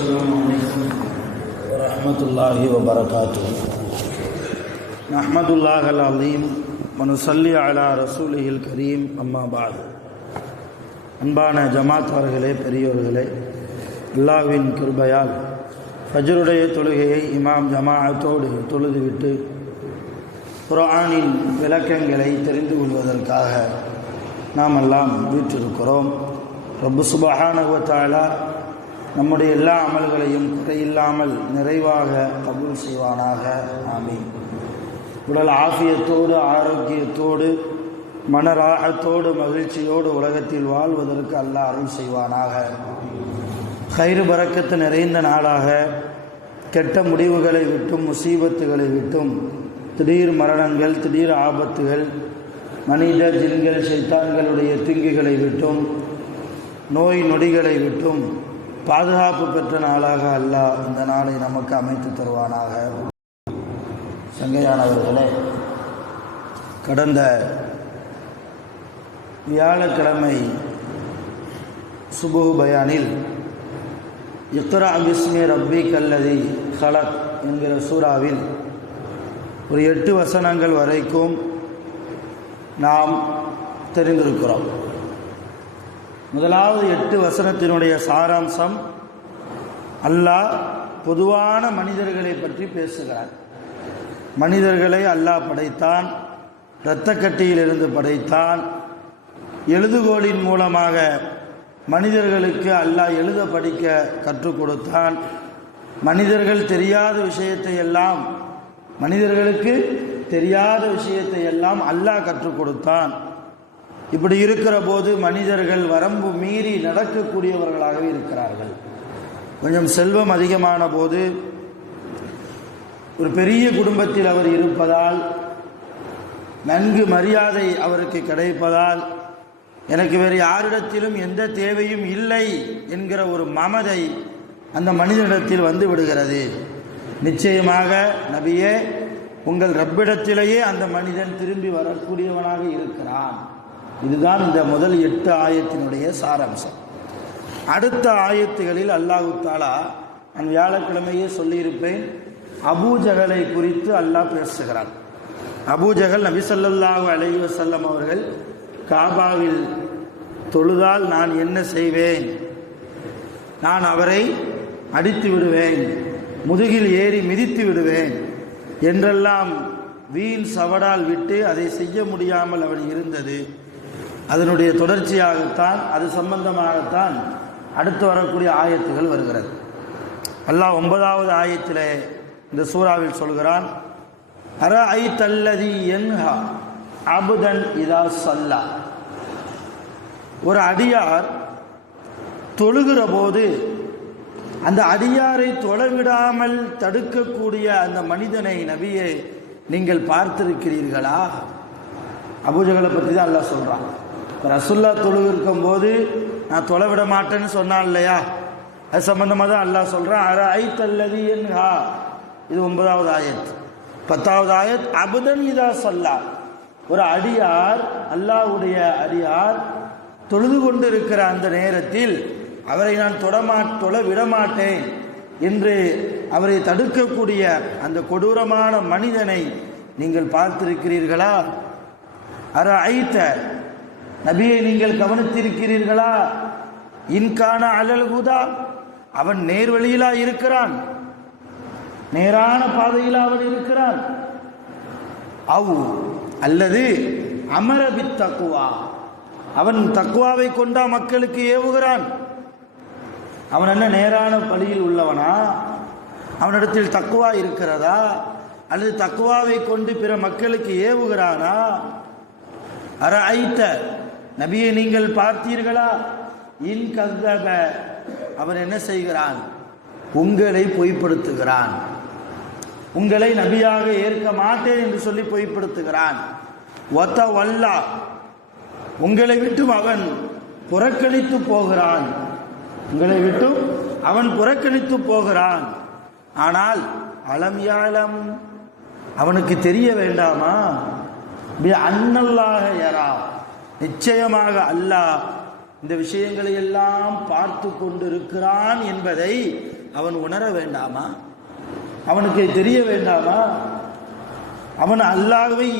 السلام عليكم ورحمة الله وبركاته. نحمد الله العظيم ونصلي على رسوله الكريم. أما بعد. அன்பான ஜமாத்தார்களே, பெரியோர்களே, அல்லாஹ்வின் கிருபையால் ஃபஜ்ருடைய தொழுகையை இமாம் ஜமாஅத்தோடு தொழுதுவிட்டு குர்ஆனின் விளக்கங்களை தெரிந்து கொள்வதற்காக நாம் எல்லாம் வீற்றிருக்கிறோம். ரப்பு சுப்ஹானஹு வ தஆலா நம்முடைய எல்லா அமல்களையும் குறையில்லாமல் நிறைவாக கபூல் செய்வானாக. ஆமீன். உடல் ஆஃபியத்தோடு, ஆரோக்கியத்தோடு, மனராகத்தோடு, மகிழ்ச்சியோடு உலகத்தில் வாழ்வதற்கு அல்லாஹ் அருள் செய்வானாக. கைரு பரக்கத்து நிறைந்த நாளாக, கெட்ட முடிவுகளை விட்டும், முசீபத்துகளை விட்டும், திடீர் மரணங்கள், திடீர் ஆபத்துகள், மனித ஜின்கள் ஷைத்தான்களுடைய தீங்குகளை விட்டும், நோய் நொடிகளை விட்டும் பாதுகாப்பு பெற்ற நாளாக அல்லாஹ் இந்த நாளை நமக்கு அமைத்து தருவானாக. சங்கையானவர்களே, கடந்த வியாழக்கிழமை சுபுஹ் பயானில் இக்ரா பிஸ்மி ரப்பிக் அல்லதி ஹலக் என்கிற சூறாவில் ஒரு 8 வசனங்கள் வரைக்கும் நாம் தெரிந்திருக்கிறோம். முதலாவது 8 வசனத்தினுடைய சாராம்சம், அல்லாஹ் பொதுவான மனிதர்களை பற்றி பேசுகிறார். மனிதர்களை அல்லாஹ் படைத்தான், இரத்தக்கட்டியிலிருந்து படைத்தான், எழுதுகோலின் மூலமாக மனிதர்களுக்கு அல்லாஹ் எழுத படிக்க கற்றுக் கொடுத்தான். மனிதர்களுக்கு தெரியாத விஷயத்தை எல்லாம் அல்லாஹ் கற்றுக் கொடுத்தான். இப்படி இருக்கிற போது மனிதர்கள் வரம்பு மீறி நடக்கக்கூடியவர்களாகவே இருக்கிறார்கள். கொஞ்சம் செல்வம் அதிகமான போது, ஒரு பெரிய குடும்பத்தில் அவர் இருப்பதால், நன்கு மரியாதை அவருக்கு கிடைப்பதால், எனக்கு வேறு யாரிடத்திலும் எந்த தேவையும் இல்லை என்கிற ஒரு மமதை அந்த மனிதனிடத்தில் வந்து விடுகிறது. நிச்சயமாக நபியே, உங்கள் ரப்பிடத்திலேயே அந்த மனிதன் திரும்பி வரக்கூடியவனாக இருக்கிறான். இதுதான் இந்த முதல் 8 ஆயத்தினுடைய சாராம்சம். அடுத்த ஆயத்துகளில் அல்லாஹு தஆலா, நான் வியாழக்கிழமையே சொல்லியிருப்பேன், அபூஜஹலை குறித்து அல்லாஹ் பேசுகிறான். அபூஜஹல் நபி ஸல்லல்லாஹு அலைஹி வஸல்லம் அவர்கள் காபாவில் தொழுதால் நான் என்ன செய்வேன், நான் அவரை அடித்து விடுவேன், முதுகில் ஏறி மிதித்து விடுவேன் என்றெல்லாம் வீண் சவடால் விட்டு அதை செய்ய முடியாமல் அவன் இருந்தது. அதனுடைய தொடர்ச்சியாகத்தான், அது சம்பந்தமாகத்தான் அடுத்து வரக்கூடிய ஆயத்துகள் வருகிறது. அல்லாஹ் 9வது ஆயத்திலே இந்த சூறாவில் சொல்கிறான், அரஐதல்லதி யன்ஹா அப்தன் இதா ஸல்லா. ஒரு அடியார் தொழுகிற போது அந்த அடியாரை தொழவிடாமல் தடுக்கக்கூடிய அந்த மனிதனை நபியே நீங்கள் பார்த்திருக்கிறீர்களா? அபூஜஹலை பற்றி தான் அல்லாஹ் சொல்கிறான். ரசூல்லா தொழுகிருக்கும் போது நான் தொலைவிட மாட்டேன்னு சொன்னான் இல்லையா, அது சம்பந்தமாக தான் அல்லாஹ் சொல்கிறான். அரஐதல்லதி யன்ஹா, இது 9வது ஆயத். 10வது ஆயத், அப்தன் இதா ஸல்லா. ஒரு அடியார், அல்லாஹ்வுடைய அடியார் தொழுது கொண்டு இருக்கிற அந்த நேரத்தில் அவரை நான் தொழ விடமாட்டேன் என்று அவரை தடுக்கக்கூடிய அந்த கொடூரமான மனிதனை நீங்கள் பார்த்திருக்கிறீர்களா? அரஐத, நபியை நீங்கள் கவனித்திருக்கிறீர்களா? இன்கான அலல் ஹுதா, அவன் நேர்வழியிலா இருக்கிறான், நேரான பாதையில் அவன் இருக்கிறான். அவ் அல்லது அமர பித் தக்வா, அவன் தக்வாவை கொண்டா மக்களுக்கு ஏவுகிறான். அவன் என்ன நேரான வழியில் உள்ளவனா? அவனிடத்தில் தக்வா இருக்கிறதா? அல்லது தக்வாவை கொண்டு பிற மக்களுக்கு ஏவுகிறானா? அரஐத, நபியை நீங்கள் பார்த்தீர்களா? இன் கஸ்ஸப, அவன் என்ன செய்கிறான்? உங்களை பொய்ப்படுத்துகிறான், உங்களை நபியாக ஏற்க மாட்டேன் என்று சொல்லி பொய்ப்படுத்துகிறான். வத்தவல்லா, உங்களை விட்டும் அவன் புறக்கணித்து போகிறான், உங்களை விட்டும் அவன் புறக்கணித்து போகிறான். ஆனால் அலம் யாலம், அவனுக்கு தெரிய வேண்டாமா? பி அன்னல்லாஹ யரா, நிச்சயமாக அல்லாஹ் இந்த விஷயங்களை எல்லாம் பார்த்து கொண்டிருக்கிறான் என்பதை அவன் உணர வேண்டாமா? அவனுக்கு தெரிய வேண்டாமா? அவன் அல்லாஹ்வை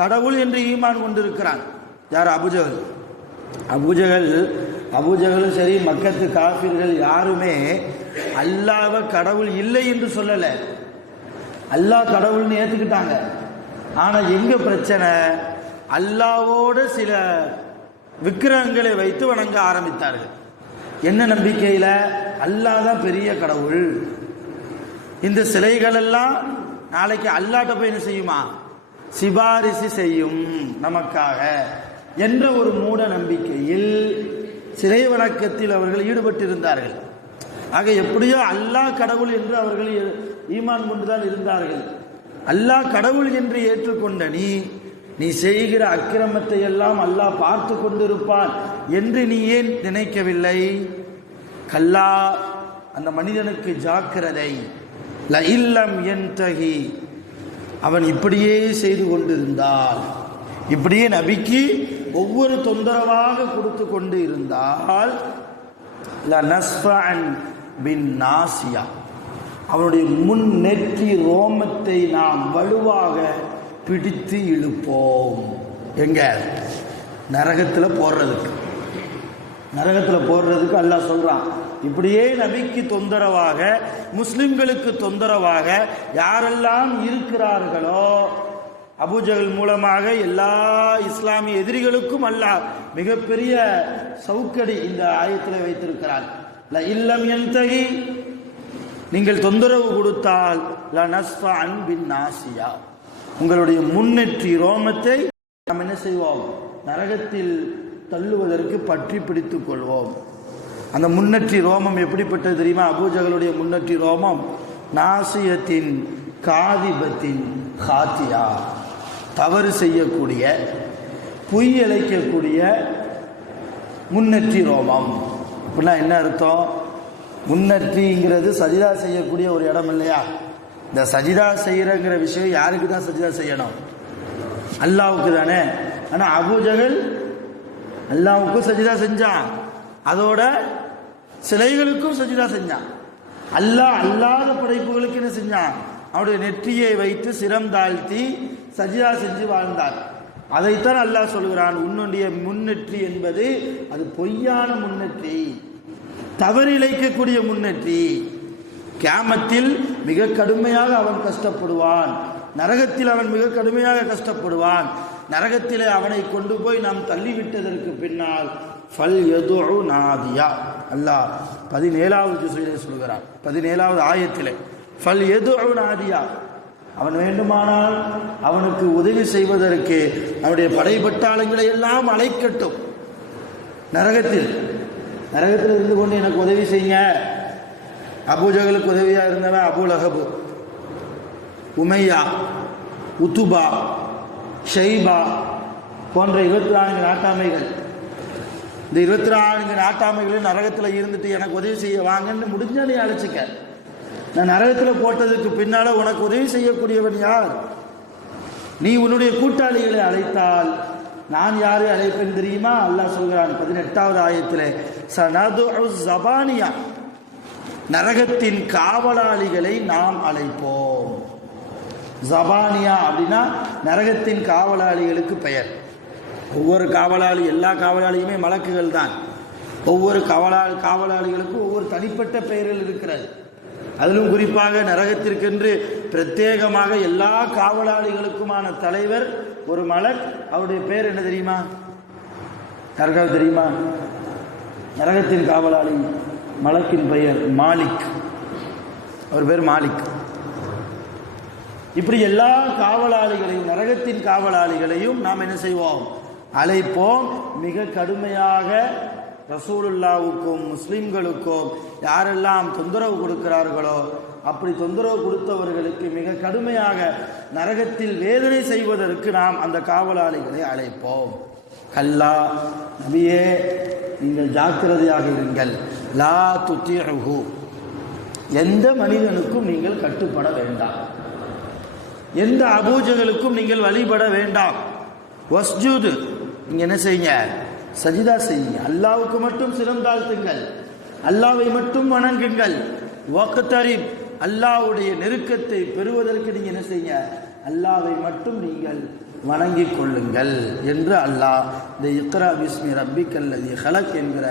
கடவுள் என்று ஈமான் கொண்டிருக்கிறான். யார்? அபூஜகலும் சரி, மக்கத்து காஃபிர்கள் யாருமே அல்லாஹ்வை கடவுள் இல்லை என்று சொல்லல. அல்லாஹ் கடவுள்னு ஏத்துக்கிட்டாங்க. ஆனா எங்க பிரச்சனை? அல்லாஹ்வோட சில விக்கிரகங்களை வைத்து வணங்க ஆரம்பித்தார்கள். என்ன நம்பிக்கையில? அல்லாஹ் தான் பெரிய கடவுள், இந்த சிலைகள் எல்லாம் நாளைக்கு அல்லாஹ்ட்ட போய் என்ன செய்யுமா? சிபாரிசு செய்யும் நமக்காக என்ற ஒரு மூட நம்பிக்கையில் சிலை வணக்கத்தில் அவர்கள் ஈடுபட்டிருந்தார்கள். ஆக எப்படியோ அல்லாஹ் கடவுள் என்று அவர்கள் ஈமான் கொண்டுதான் இருந்தார்கள். அல்லாஹ் கடவுள் என்று ஏற்றுக்கொண்ட நீ செய்கிற அக்கிரமத்தை எல்லாம் அல்லாஹ் பார்த்து கொண்டிருப்பான் என்று நீ ஏன் நினைக்கவில்லை? கல்லா, அந்த மனிதனுக்கு ஜாக்கிரதை. லஇல்லம் யன்தஹி, அவன் இப்படியே செய்து கொண்டிருந்தால், இப்படியே நபிக்கு ஒவ்வொரு தொந்தரவாக கொடுத்து கொண்டு இருந்தால், லனஸ்ஃபஅன் பின் நாசியா, அவனுடைய முன் நெற்றி ரோமத்தை நாம் வலுவாக பிடித்து இழுப்போம். எங்க? நரகத்தில் போடுறதுக்கு அல்லாஹ் சொல்றான். இப்படியே நபிக்கு தொந்தரவாக, முஸ்லிம்களுக்கு தொந்தரவாக யாரெல்லாம் இருக்கிறார்களோ, அபூஜஹல் மூலமாக எல்லா இஸ்லாமிய எதிரிகளுக்கும் அல்லாஹ் மிகப்பெரிய சவுக்கடி இந்த ஆயத்தில் வைத்திருக்கிறார். லஇல்லம் யன்தஹி, நீங்கள் தொந்தரவு கொடுத்தால் லனஸ்ஃபஅன் பின் நாசியா, உங்களுடைய முன்னெற்றி ரோமத்தை நாம் என்ன செய்வோம்? நரகத்தில் தள்ளுவதற்கு பற்றி பிடித்துக் கொள்வோம். அந்த முன்னெற்றி ரோமம் எப்படிப்பட்டது தெரியுமா? அபூஜஹலுடைய முன்னெற்றி ரோமம் நாசியத்தின் காதிபத்தின் ஹாத்தியா, தவறு செய்யக்கூடிய, பொய் இழைக்கக்கூடிய முன்னெற்றி ரோமம். அப்படின்னா என்ன அர்த்தம்? முன்னெற்றிங்கிறது சஜிதா செய்யக்கூடிய ஒரு இடம் இல்லையா? இந்த சஜிதா செய்யறங்கிற விஷயம் யாருக்கு தான் சஜிதா செய்யணும்? அல்லாஹ்வுக்கு தானே. ஆனா அபூஜஹல் அல்லாஹ்வுக்கும் சஜிதா செஞ்சான், அதோட சிலைகளுக்கும் சஜிதா செஞ்சான். அல்லாஹ் அல்லாத படைப்புகளுக்கு என்ன செஞ்சான்? அவருடைய நெற்றியை வைத்து சிரம் தாழ்த்தி சஜிதா செஞ்சு வாழ்ந்தார். அதைத்தான் அல்லாஹ் சொல்கிறான், உன்னுடைய முன்னெற்றி என்பது அது பொய்யான முன்னெற்றி, தவறிழைக்கக்கூடிய முன்னெற்றி. கியாமத்தில் மிக கடுமையாக அவன் கஷ்டப்படுவான், நரகத்தில் அவன் மிக கடுமையாக கஷ்டப்படுவான். நரகத்திலே அவனை கொண்டு போய் நாம் தள்ளிவிட்டதற்கு பின்னால் ஃபல் யதுஉ நாதியா, அல்லாஹ் 17வது ஜுஸிலே சொல்கிறான், 17வது ஆயத்திலே ஃபல் யதுஉ நாதியா, அவன் வேண்டுமானால் அவனுக்கு உதவி செய்வதற்கு அவனுடைய படைபட்டாளங்களை எல்லாம் அழைக்கட்டும். நரகத்தில் இருந்து கொண்டு எனக்கு உதவி செய்யுங்க. அபூஜஹலுக்கு உதவியா இருந்தவன் அபூ லஹப், உமையா, உத்துபா, ஷைபா போன்ற 24 நாட்டாமைகள். இந்த 24 நாட்டாமைகளும் நரகத்தில் இருந்துட்டு எனக்கு உதவி செய்ய வாங்கன்னு முடிஞ்சா நீ அழைச்சிக்க. நான் நரகத்தில் போட்டதுக்கு பின்னால உனக்கு உதவி செய்யக்கூடியவன் யார்? நீ உன்னுடைய கூட்டாளிகளை அழைத்தால் நான் யாரை அழைப்பேன் தெரியுமா? அல்லாஹ் சொல்கிறான் 18வது ஆயத்திலே, சனதுஉ ஸபானியா, நரகத்தின் காவலாளிகளை நாம் அழைப்போம். ஜபானியா அப்படின்னா நரகத்தின் காவலாளிகளுக்கு பெயர். ஒவ்வொரு காவலாளி, எல்லா காவலாளியுமே மலக்குகள் தான். ஒவ்வொரு காவலாளிகளுக்கும் ஒவ்வொரு தனிப்பட்ட பெயர்கள் இருக்கிறது. அதிலும் குறிப்பாக நரகத்திற்கென்று பிரத்யேகமாக எல்லா காவலாளிகளுக்குமான தலைவர் ஒரு மலக். அவருடைய பெயர் என்ன தெரியுமா? யாருக்காவது தெரியுமா? நரகத்தின் காவலாளி மலக்கின் பெயர் மாலிக். அவர் பேர் மாலிக். இப்படி எல்லா காவலாளிகளையும், நரகத்தின் காவலாளிகளையும் நாம் என்ன செய்வோம்? அழைப்போம். மிக கடுமையாக ரசூலுல்லாவுக்கும் முஸ்லிம்களுக்கும் யாரெல்லாம் தொந்தரவு கொடுக்கிறார்களோ அப்படி தொந்தரவு கொடுத்தவர்களுக்கு மிக கடுமையாக நரகத்தில் வேதனை செய்வதற்கு நாம் அந்த காவலாளிகளை அழைப்போம். கல்லா, நபியே நீங்கள் ஜாக்கிரதையாக இருங்கள். லா துத்திஹு, எந்த மனிதனுக்கும் நீங்கள் கட்டுப்பட வேண்டாம், எந்த அபூஜகளுக்கும் நீங்கள் வழிபட வேண்டாம். வஸ்ஜூது, நீங்க என்ன செய்யுங்க? சஜிதா செய்யுங்க, அல்லாஹ்வுக்கு மட்டும் சிரம் தாழ்த்துங்கள், அல்லாஹ்வை மட்டும் வணங்குங்கள். வக்தரிப், அல்லாஹ்வுடைய நெருக்கத்தை பெறுவதற்கு நீங்க என்ன செய்யுங்க, அல்லாஹ்வை மட்டும் நீங்கள் வணங்கிக் கொள்ளுங்கள் என்று அல்லாஹ் இந்த இக்ரா பிஸ்மி ரப்பிக்கல்லதி ஹலக் என்கிற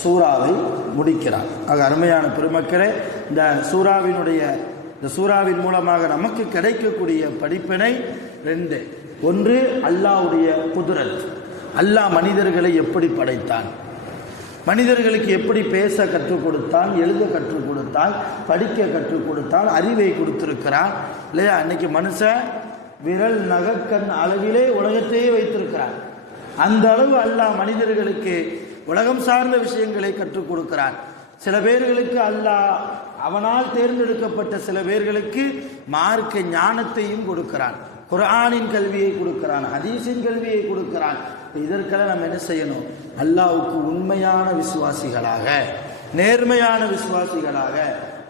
சூறாவை முடிக்கிறார். ஆக அருமையான பெருமக்களே, இந்த சூறாவின் மூலமாக நமக்கு கிடைக்கக்கூடிய படிப்பினை 2. ஒன்று, அல்லாஹ்வுடைய குதுரத். அல்லாஹ் மனிதர்களை எப்படி படைத்தான், மனிதர்களுக்கு எப்படி பேச கற்றுக் கொடுத்தான், எழுத கற்றுக் கொடுத்தான், படிக்க கற்றுக் கொடுத்தான், அறிவை கொடுத்திருக்கிறான் இல்லையா? அன்னைக்கு மனுஷன் விரல் நகக்கண் அளவிலே உலகத்தையே வைத்திருக்கிறான். அந்த அளவு அல்லாஹ் மனிதர்களுக்கு உலகம் சார்ந்த விஷயங்களை கற்றுக் கொடுக்கிறான். சில பேர்களுக்கு அல்லாஹ் அவனால் தேர்ந்தெடுக்கப்பட்ட சில பேர்களுக்கு மார்க்க ஞானத்தையும் கொடுக்கிறான், குர்ஆனின் கல்வியை கொடுக்கிறான், ஹதீஸின் கல்வியை கொடுக்கிறான். இதற்கெல்லாம் நம்ம என்ன செய்யணும், அல்லாஹ்வுக்கு உண்மையான விசுவாசிகளாக, நேர்மையான விசுவாசிகளாக,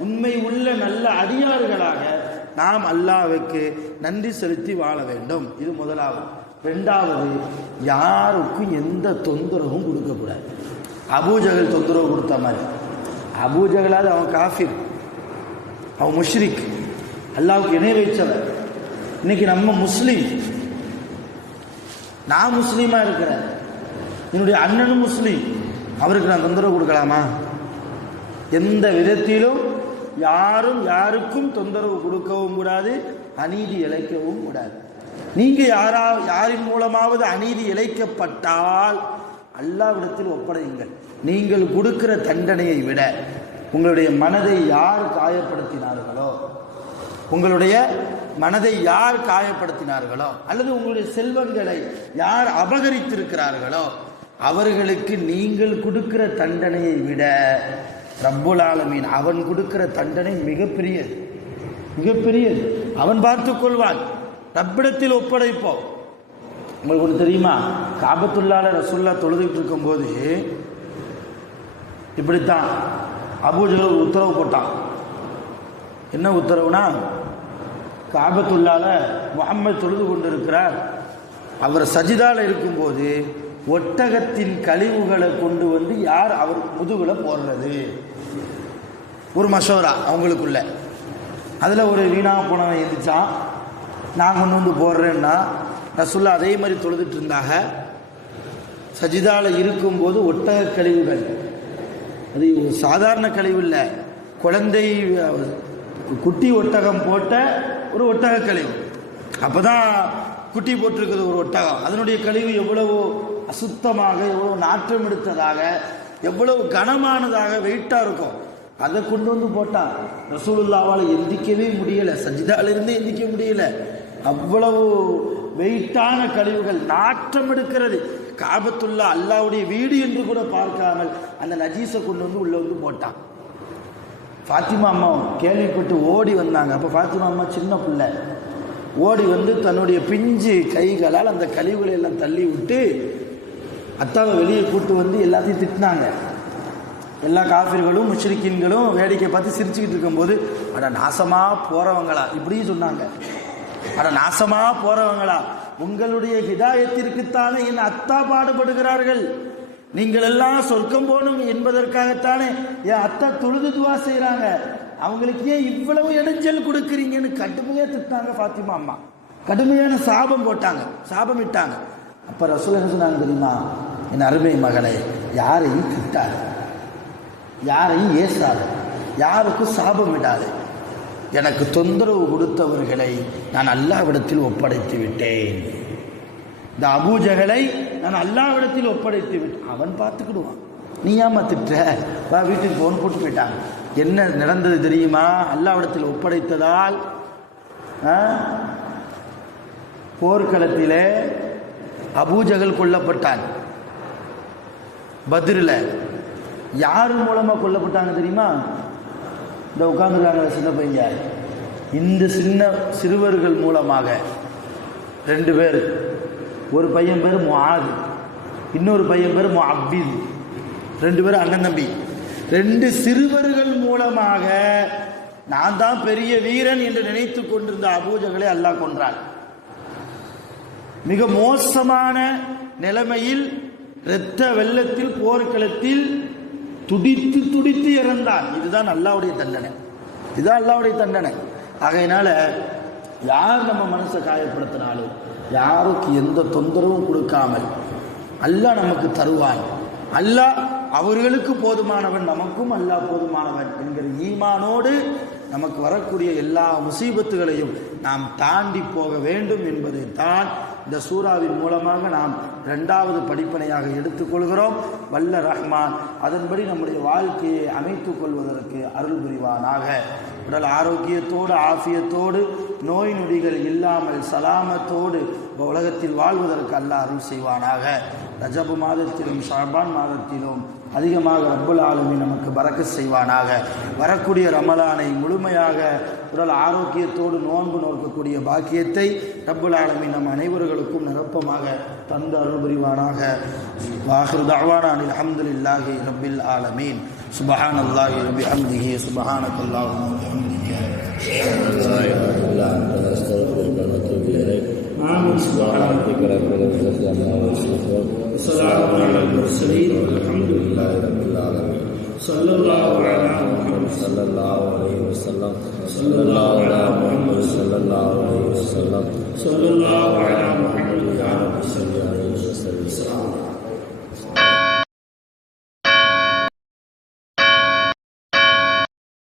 உண்மை உள்ள நல்ல அடியார்களாக நாம் அல்லாஹ்வுக்கு நன்றி செலுத்தி வாழ வேண்டும். இது முதலாவது. 2வது, யாருக்கும் எந்த தொந்தரவும் கொடுக்கக்கூடாது. அபூஜகல் தொந்தரவு கொடுத்த மாதிரி. அபூஜகலாவது அவன் காஃபிர், அவன் முஷ்ரிக், அல்லாஹ்வுக்கு இணை வைச்சவர். இன்னைக்கு நம்ம முஸ்லீம், நான் முஸ்லீமா இருக்கிறேன், என்னுடைய அண்ணனும் முஸ்லீம், அவருக்கு நான் தொந்தரவு கொடுக்கலாமா? எந்த விதத்திலும் யாரும் யாருக்கும் தொந்தரவு கொடுக்கவும் கூடாது, அநீதி இழைக்கவும் கூடாது. நீங்க யாரின் மூலமாவது அநீதி இழைக்கப்பட்டால் அல்லாஹ்விடத்தில் ஒப்படையுங்கள். நீங்கள் கொடுக்கிற தண்டனையை விட உங்களுடைய மனதை யார் காயப்படுத்தினார்களோ, உங்களுடைய மனதை யார் காயப்படுத்தினார்களோ, அல்லது உங்களுடைய செல்வங்களை யார் அபகரித்திருக்கிறார்களோ அவர்களுக்கு நீங்கள் கொடுக்கிற தண்டனையை விட ரப்புல் ஆலமீன் அவன் கொடுக்கிற தண்டனை மிகப்பெரியது, மிகப்பெரியது. அவன் பார்த்துக் கொள்வான். ரப்பிடத்தில் ஒப்படைப்போம். உங்களுக்கு ஒன்று தெரியுமா, காபத்துல்லால ரசூல்லா தொழுதுகிட்டு இருக்கும்போது இப்படித்தான் அபூஜஹல் ஒரு உத்தரவு போட்டான். என்ன உத்தரவுனா, காபத்துல்லால முஹம்மது தொழுது கொண்டிருக்கிறார், அவர் சஜிதால இருக்கும்போது ஒட்டகத்தின் கழிவுகளை கொண்டு வந்து யார் அவர் முதுகுல போடுறது? ஒரு மஷோரா அவங்களுக்குள்ள. அதில் ஒரு வீணா போனவன் எழுந்திரிச்சான், நான் கொண்டு வந்து போடுறேன்னா. ரசூல்லா அதே மாதிரி தொழுதுட்டு இருந்தாங்க. சஜிதால இருக்கும்போது ஒட்டக கழிவுகள், அது சாதாரண கழிவு இல்லை, குழந்தை குட்டி ஒட்டகம் போட்ட ஒரு ஒட்டக கழிவு. அப்போ தான் குட்டி போட்டிருக்குது ஒரு ஒட்டகம். அதனுடைய கழிவு எவ்வளவோ அசுத்தமாக, எவ்வளோ நாற்றம் எடுத்ததாக, எவ்வளவு கனமானதாக, வெயிட்டாக இருக்கும். அதை கொண்டு வந்து போட்டான். ரசூலுல்லாவால் எந்திக்கவே முடியலை, சஜிதாலிருந்து எந்திக்க முடியல. அவ்வளவு வெயிட்டான கழிவுகள், நாற்றம் எடுக்கிறது. காபத்துல்லா அல்லாவுடைய வீடு என்று கூட பார்க்காமல் அந்த நஜீஸை கொண்டு வந்து உள்ள வந்து போட்டான். ஃபாத்திமா அம்மா கேள்விப்பட்டு ஓடி வந்தாங்க. அப்போ ஃபாத்திமா அம்மா சின்ன பிள்ளை, ஓடி வந்து தன்னுடைய பிஞ்சு கைகளால் அந்த கழிவுகளை எல்லாம் தள்ளி விட்டு அத்தாவை வெளியே கூட்டு வந்து எல்லாத்தையும் திட்டினாங்க. எல்லா காஃபிர்களும் முஷ்ரிக்கீன்களும் வேடிக்கை பார்த்து சிரிச்சுக்கிட்டு இருக்கும்போது, அட நாசமா போறவங்களா, இப்படியும் சொன்னாங்க. அட நாசமா போறவங்களா, உங்களுடைய ஹிதாயத்திற்குத்தானே என் அத்தா பாடுபடுகிறார்கள், நீங்கள் எல்லாம் சொர்க்கம் போகணும் என்பதற்காகத்தானே என் அத்தா தொழுது துவா செய்கிறாங்க, அவங்களுக்கு ஏன் இவ்வளவு இடைஞ்சல் கொடுக்குறீங்கன்னு கடுமையாக திட்டாங்க. ஃபாத்திமா அம்மா கடுமையான சாபம் போட்டாங்க, சாபம் இட்டாங்க. அப்போ ரசூல் என்ன சொன்னாங்க தெரியுமா, என் அருமை மகளே, யாரையும் திட்டாது, யாரையும் ஏசாது, யாருக்கும் சாபம் விடாது. எனக்கு தொந்தரவு கொடுத்தவர்களை நான் அல்லாஹ்விடத்தில் ஒப்படைத்து விட்டேன். இந்த அபூஜகளை நான் அல்லாஹ்விடத்தில் ஒப்படைத்து விட்டேன், அவன் பார்த்துக்கிடுவான். நீ ஏமா திட்டுற, வா வீட்டுக்கு போன் போட்டு போயிட்டாங்க. என்ன நடந்தது தெரியுமா, அல்லாஹ்விடத்தில் ஒப்படைத்ததால் போர்க்களத்திலே அபூஜகல் கொல்லப்பட்டான். பத்ரில் யார் மூலமா கொல்லப்பட்டாங்க தெரியுமா? இந்த உட்கார்ந்துருக்காங்க சின்ன பையன், இந்த சிறுவர்கள் மூலமாக 2 பேர். ஒரு பையன் பேர் முஆத், இன்னொரு பையன் பேர் முஅப்பித். 2 பேரும் அண்ணன் தம்பி. 2 சிறுவர்கள் மூலமாக நான் தான் பெரிய வீரன் என்று நினைத்து கொண்டிருந்த அபூஜகளை அல்லாஹ் கொன்றான். மிக மோசமான நிலைமையில் இரத்த வெள்ளத்தில் போர்க்களத்தில் துடித்து துடித்து இறந்தான். இதுதான் அல்லாஹ்வுடைய தண்டனை, இதுதான் அல்லாஹ்வுடைய தண்டனை. ஆகையினால யார் நம்ம மனசை காயப்படுத்தினாலும் யாருக்கு எந்த தொந்தரவும் கொடுக்காமல் அல்லாஹ் நமக்கு தருவான். அல்லாஹ் அவர்களுக்கு போதுமானவன், நமக்கும் அல்லாஹ் போதுமானவன் என்கிற ஈமானோடு நமக்கு வரக்கூடிய எல்லா முசீபத்துகளையும் நாம் தாண்டி போக வேண்டும் என்பதை தான் இந்த சூறாவின் மூலமாக நாம் இரண்டாவது படிப்பனையாக எடுத்துக்கொள்கிறோம். வல்ல ரஹ்மான் அதன்படி நம்முடைய வாழ்க்கையை அமைத்துக் கொள்வதற்கு அருள் புரிவானாக. உடல் ஆரோக்கியத்தோடு ஆஃபியத்தோடு நோய் நொடிகள் இல்லாமல் சலாமத்தோடு உலகத்தில் வாழ்வதற்கு அல்லாஹ் அருள் செய்வானாக. ரஜபு மாதத்திலும் ஷஅபான் மாதத்திலும் அதிகமாக ரப்புல் ஆலமீன் நமக்கு பரக்கத் செய்வானாக. வரக்கூடிய ரமலானை முழுமையாக உடல் ஆரோக்கியத்தோடு நோன்பு நோக்கக்கூடிய பாக்கியத்தை ரப்புல் ஆலமீன் நம் அனைவர்களுக்கும் நிரப்பமாக தந்து அருள் புரிவானாக. வாஹிரு தஅவானா அல்ஹம்துலில்லாஹி ரப்பில் ஆலமீன். சுப்ஹானல்லாஹி வ பிஹம்திஹி சுப்ஹானக்கல்லாஹும்ம வ பிஹம்திஹி லா இலாஹா இல்லா அன்த அஸ்தக்ஃபிருக வ அத்தூபு இலைக். ஆமீன். சுப்ஹானல்லாஹி والسلام على المرسلين والحمد لله رب العالمين. صلى الله على محمد صلى الله عليه وسلم. صلى الله على محمد صلى الله عليه وسلم.